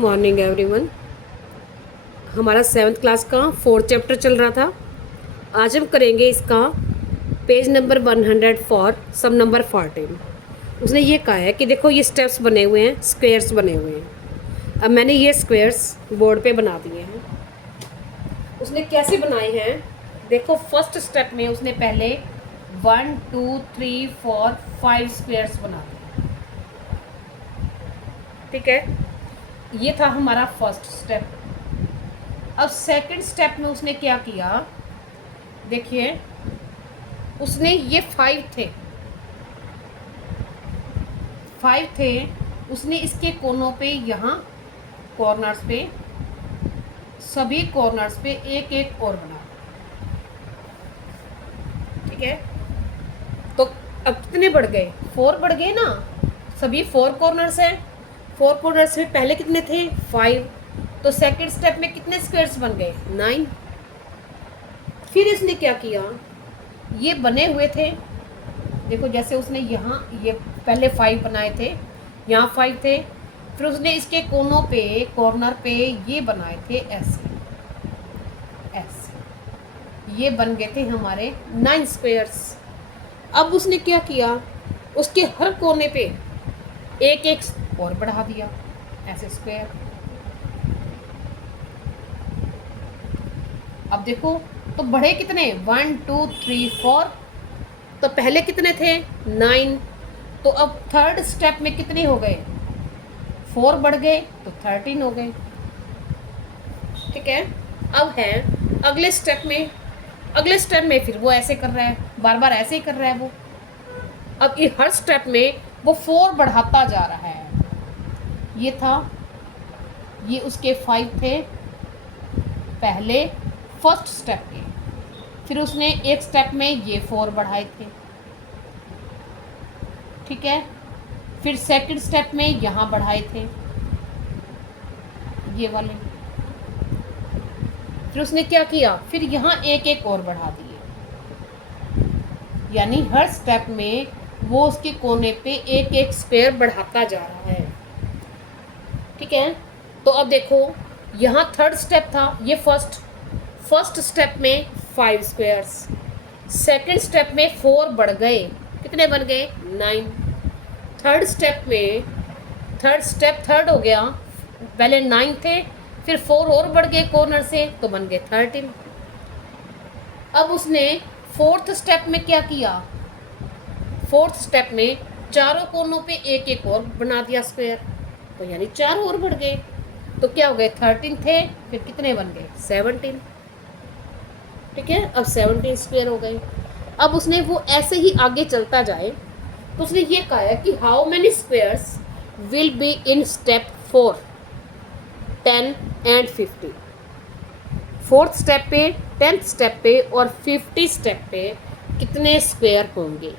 Morning everyone. हमारा 7th class का 4th chapter चल रहा था। आज हम करेंगे इसका page number 100 for some number 14। उसने ये कहा है कि देखो ये स्टेप्स बने हुए हैं, स्क्वेयर्स बने हुए हैं। अब मैंने ये स्क्वेयर्स बोर्ड पे बना दिए हैं। उसने कैसे बनाए हैं देखो। फर्स्ट स्टेप में उसने पहले 1 2 3 4 5 स्क्वेयर्स बना दिए। ठीक है, ये था हमारा फर्स्ट स्टेप। अब सेकंड स्टेप में उसने क्या किया, देखिए उसने ये 5 थे, उसने इसके कोनों पे, यहाँ कॉर्नर्स पे, सभी कॉर्नर्स पे एक एक और बना। ठीक है, तो अब कितने बढ़ गए, 4 बढ़ गए ना। सभी 4 कॉर्नर्स हैं। 4 कॉर्नर्स में पहले कितने थे, 5। तो सेकंड स्टेप में कितने स्क्वायर्स बन गए, 9। फिर इसने क्या किया, ये बने हुए थे, देखो जैसे उसने यहाँ ये पहले 5 बनाए थे, यहाँ 5 थे, फिर उसने इसके कोनों पे, कॉर्नर पे ये बनाए थे ऐसे ऐसे, ये बन गए थे हमारे 9 स्क्वायर्स। अब उसने क्या किया, उसके हर कोने पे एक एक और बढ़ा दिया ऐसे स्क्वायर। अब देखो तो बढ़े कितने, 1 2 3 4। तो पहले कितने थे, 9। तो अब थर्ड स्टेप में कितने हो गए, 4 बढ़ गए तो 13 हो गए। ठीक है, अब है अगले स्टेप में। अगले स्टेप में फिर वो ऐसे कर रहा है, बार बार ऐसे ही कर रहा है वो। अब ये हर स्टेप में वो 4 बढ़ाता जा रहा है। ये था, ये उसके 5 थे पहले फर्स्ट स्टेप के, फिर उसने एक स्टेप में ये 4 बढ़ाए थे। ठीक है, फिर सेकंड स्टेप में यहाँ बढ़ाए थे ये वाले। फिर उसने क्या किया, फिर यहाँ एक एक और बढ़ा दिए, यानी हर स्टेप में वो उसके कोने पे एक एक स्क्वायर बढ़ाता जा रहा है। ठीक है, तो अब देखो यहाँ थर्ड स्टेप था, ये फर्स्ट स्टेप में 5 स्क्वायर्स, सेकंड स्टेप में 4 बढ़ गए, कितने बन गए, 9। थर्ड स्टेप में, थर्ड हो गया, पहले 9 थे, फिर 4 और बढ़ गए कॉर्नर से तो बन गए 13। अब उसने फोर्थ स्टेप में क्या किया, फोर्थ स्टेप में चारों कोनों पे एक एक और बना दिया स्क्वायर, तो यानी 4 और बढ़ गए, तो क्या हो गए, 13 थे, फिर कितने बन गए, 17। ठीक है, अब 17 स्क्वायर हो गए। अब उसने वो ऐसे ही आगे चलता जाए, तो उसने ये कहा है कि how many squares will be in step 4, 10 and 50। Fourth step पे, 10th स्टेप पे और 50 स्टेप पे कितने स्क्वायर होंगे।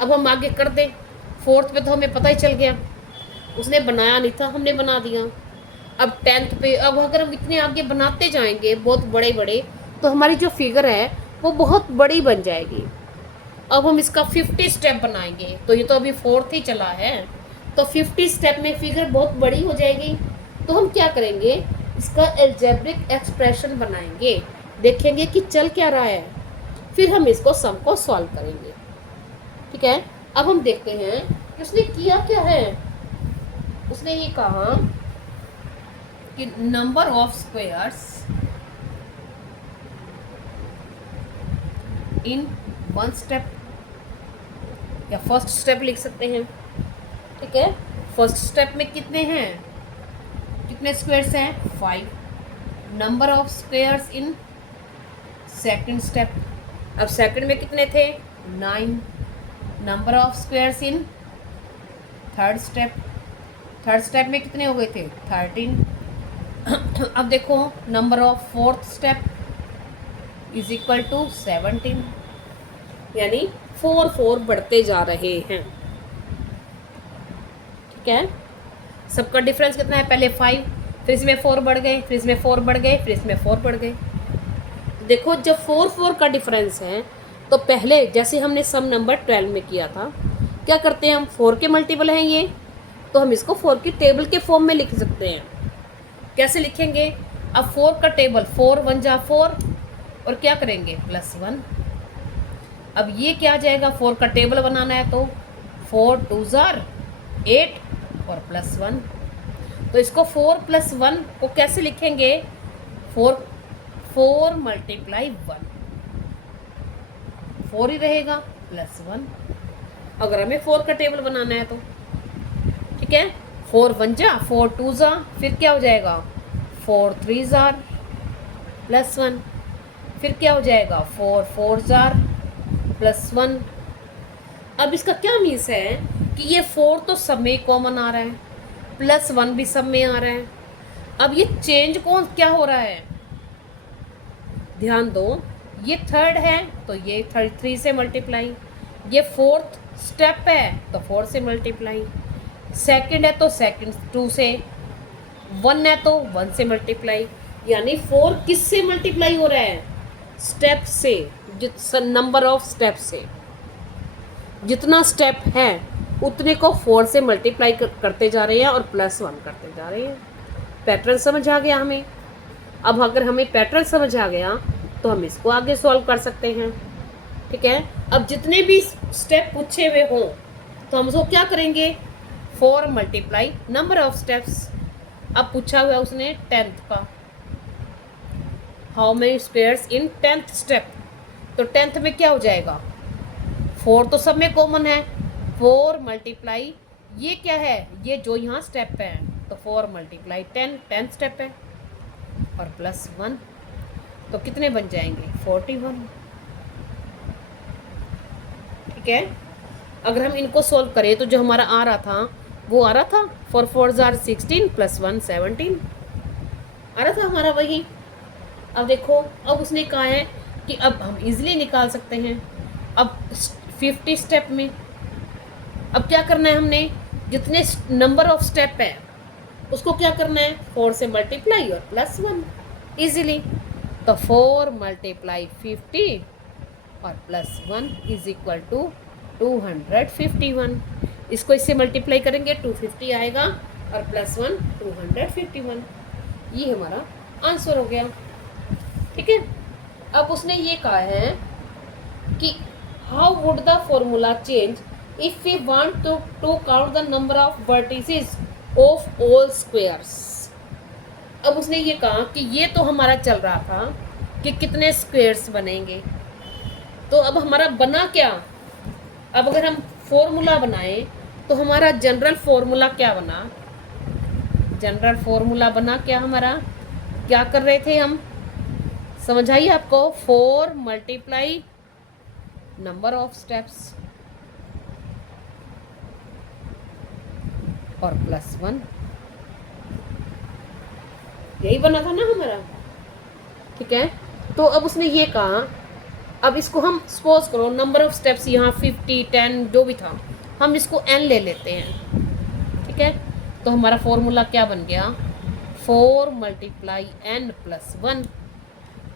अब हम आगे कर दें। फोर्थ पे तो हमें पता ही चल गया, उसने बनाया नहीं था, हमने बना दिया। अब 10th पे, अब अगर हम इतने आगे बनाते जाएंगे बहुत बड़े बड़े, तो हमारी जो फिगर है वो बहुत बड़ी बन जाएगी। अब हम इसका 50 स्टेप बनाएंगे, तो ये तो अभी 4th ही चला है, तो 50 स्टेप में फिगर बहुत बड़ी हो जाएगी। तो हम क्या करेंगे, इसका एल्जेब्रिक एक्सप्रेशन बनाएंगे, देखेंगे कि चल क्या रहा है, फिर हम इसको सम को सॉल्व करेंगे। ठीक है, अब हम देखते हैं कि उसने किया क्या है। उसने ये कहा कि number of squares in 1 step, या फर्स्ट स्टेप लिख सकते हैं। ठीक है, फर्स्ट स्टेप में कितने हैं, कितने स्क्वायर्स हैं, 5। Number of squares in second step, अब सेकंड में कितने थे, 9। Number of squares in third step में कितने हो गए थे, 13। अब देखो number of fourth step is equal to 17, यानी 4 बढ़ते जा रहे हैं। ठीक है, सबका डिफरेंस कितना है, पहले 5, फिर इसमें 4 बढ़ गए, फिर इसमें 4 बढ़ गए, फिर इसमें 4 बढ़ गए। देखो जब 4 का डिफरेंस है, तो पहले जैसे हमने सम नंबर 12 में किया था, क्या करते हैं हम, 4 के मल्टीपल हैं ये, तो हम इसको 4 की टेबल के फॉर्म में लिख सकते हैं। कैसे लिखेंगे? अब 4 का टेबल, 4 1 जा 4 और क्या करेंगे +1। अब ये क्या आ जाएगा, 4 का टेबल बनाना है तो 4 2 जार 8 और +1। तो इसको 4 + 1 को कैसे लिखेंगे? 4 × 1, 4 ही रहेगा +1 अगर हमें 4 का टेबल बनाना है तो। ठीक है, 4 1 जा 4 2 जा, फिर क्या हो जाएगा 4 3 जार +1, फिर क्या हो जाएगा 4 4 जार +1। अब इसका क्या मीन्स है कि ये 4 तो सब में कॉमन आ रहा है, +1 भी सब में आ रहा है। अब ये चेंज कौन क्या हो रहा है, ध्यान दो, ये थर्ड है तो ये 3 से मल्टीप्लाई, ये फोर्थ स्टेप है तो 4 से मल्टीप्लाई, सेकंड है तो सेकंड 2 से, 1 है तो 1 से मल्टीप्लाई। यानी 4 किस से मल्टीप्लाई हो रहा है? स्टेप से, नंबर ऑफ स्टेप से। जितना स्टेप है उतने को 4 से मल्टीप्लाई करते जा रहे हैं और +1 करते जा रहे हैं। पैटर्न समझ आ गया हमें। अब अगर हमें पैटर्न समझ आ गया तो हम इसको आगे सॉल्व कर सकते हैं। ठीक है, अब जितने भी स्टेप पूछे हुए हों तो हम उसको क्या करेंगे, 4 × नंबर ऑफ स्टेप्स। अब पूछा हुआ उसने 10th का, how many squares in 10th step, तो 10th में क्या हो जाएगा, 4 तो सब में कॉमन है, 4 × ये क्या है, ये जो यहाँ स्टेप है तो 4 × 10, 10th स्टेप है और +1, तो कितने बन जाएंगे 41। ठीक है, अगर हम इनको सोल्व करें तो जो हमारा आ रहा था वो आ रहा था 4 4 जार 16 +1 17 आ रहा था हमारा वही। अब देखो, अब उसने कहा है कि अब हम इजीली निकाल सकते हैं। अब 50 स्टेप में अब क्या करना है, हमने जितने नंबर ऑफ स्टेप है उसको क्या करना है, 4 से मल्टीप्लाई और +1 इजीली। तो 4 × 50 और +1 = 251। इसको इससे मल्टीप्लाई करेंगे 250 आएगा और +1 251। ये हमारा आंसर हो गया। ठीक है, अब उसने ये कहा है कि how would the formula change if we want to count the number of vertices of all squares. अब उसने ये कहा कि ये तो हमारा चल रहा था कि कितने स्क्वायर्स बनेंगे, तो अब हमारा बना क्या, अब अगर हम फॉर्मूला बनाएं तो हमारा जनरल फॉर्मूला क्या बना, जनरल फॉर्मूला बना क्या हमारा, क्या कर रहे थे हम, समझ आई आपको, 4 × नंबर ऑफ स्टेप्स और +1, यही बना था ना हमारा। ठीक है, तो अब उसने ये कहा, अब इसको हम सपोज करो नंबर ऑफ स्टेप्स यहाँ 50 10 जो भी था, हम इसको n ले लेते हैं। ठीक है, तो हमारा फॉर्मूला क्या बन गया, 4 × n + 1।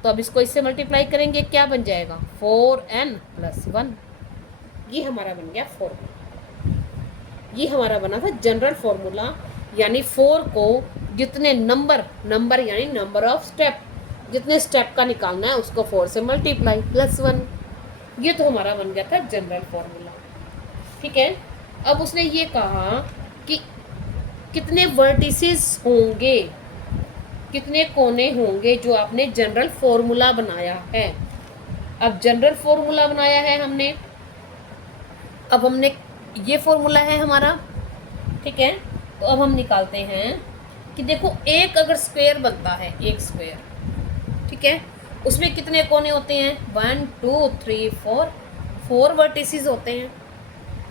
तो अब इसको इससे मल्टीप्लाई करेंगे, क्या बन जाएगा 4n + 1। ये हमारा बन गया फॉर्मूला। ये हमारा बना था जनरल फॉर्मूला, यानी 4 को जितने नंबर यानी नंबर ऑफ स्टेप, जितने स्टेप का निकालना है उसको 4 से मल्टीप्लाई +1। ये तो हमारा बन गया था जनरल फॉर्मूला। ठीक है, अब उसने ये कहा कि कितने वर्टिसेस होंगे, कितने कोने होंगे जो आपने जनरल फॉर्मूला बनाया है। अब जनरल फॉर्मूला बनाया है हमने, अब हमने ये फॉर्मूला है हमारा। ठीक है, तो अब हम निकालते हैं कि देखो एक अगर स्क्वायर बनता है, एक स्क्वायर, ठीक है, उसमें कितने कोने होते हैं, 1 2 3 4, 4 वर्टिसेस होते हैं,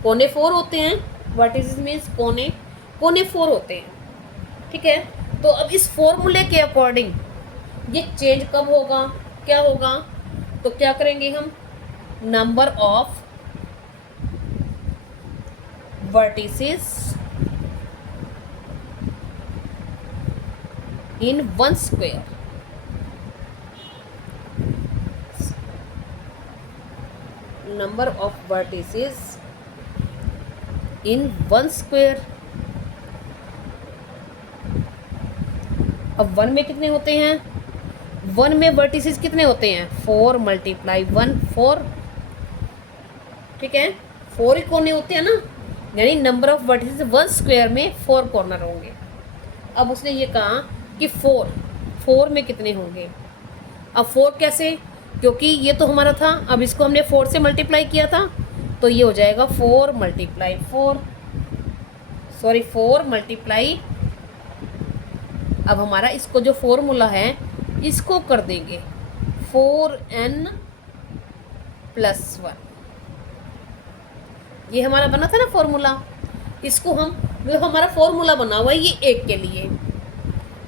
कोने 4 होते हैं, वर्टिसेस मीन्स कोने 4 होते हैं। ठीक है, तो अब इस फॉर्मूले के अकॉर्डिंग ये चेंज कब होगा, क्या होगा, तो क्या करेंगे हम, number of vertices in 1 square, number of vertices in 1 square अब 1 में कितने होते हैं, 1 में वर्टिसेस कितने होते हैं, 4 मल्टीप्लाई 1 4, ठीक है, 4 ही कोने होते हैं ना, यानी नंबर ऑफ वर्टिसेस 1 स्क्वायर में 4 कॉर्नर होंगे। अब उसने ये कहा कि 4 में कितने होंगे। अब 4 कैसे, क्योंकि ये तो हमारा था, अब इसको हमने 4 से मल्टीप्लाई किया था, तो ये हो जाएगा 4 मल्टीप्लाई 4, सॉरी 4 मल्टीप्लाई, अब हमारा इसको जो फॉर्मूला है इसको कर देंगे 4n + 1, ये हमारा बना था ना फॉर्मूला, इसको हम, जो हमारा फॉर्मूला बना हुआ है ये 1 के लिए,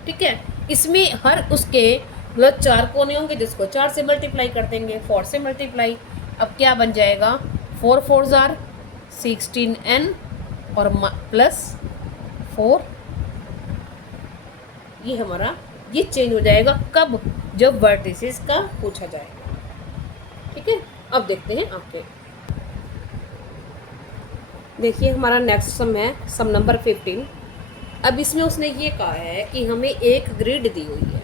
ठीक है, इसमें हर उसके मतलब 4 कोने होंगे, जिसको 4 से मल्टीप्लाई कर देंगे, 4 से मल्टीप्लाई, अब क्या बन जाएगा, 4 4 जार 16n और +4, ये हमारा ये चेंज हो जाएगा कब, जब वर्टिसेस का पूछा जाएगा, ठीक है। अब देखते हैं आपके, देखिए हमारा नेक्स्ट सम है सम नंबर 15। अब इसमें उसने ये कहा है कि हमें एक ग्रिड दी हुई है,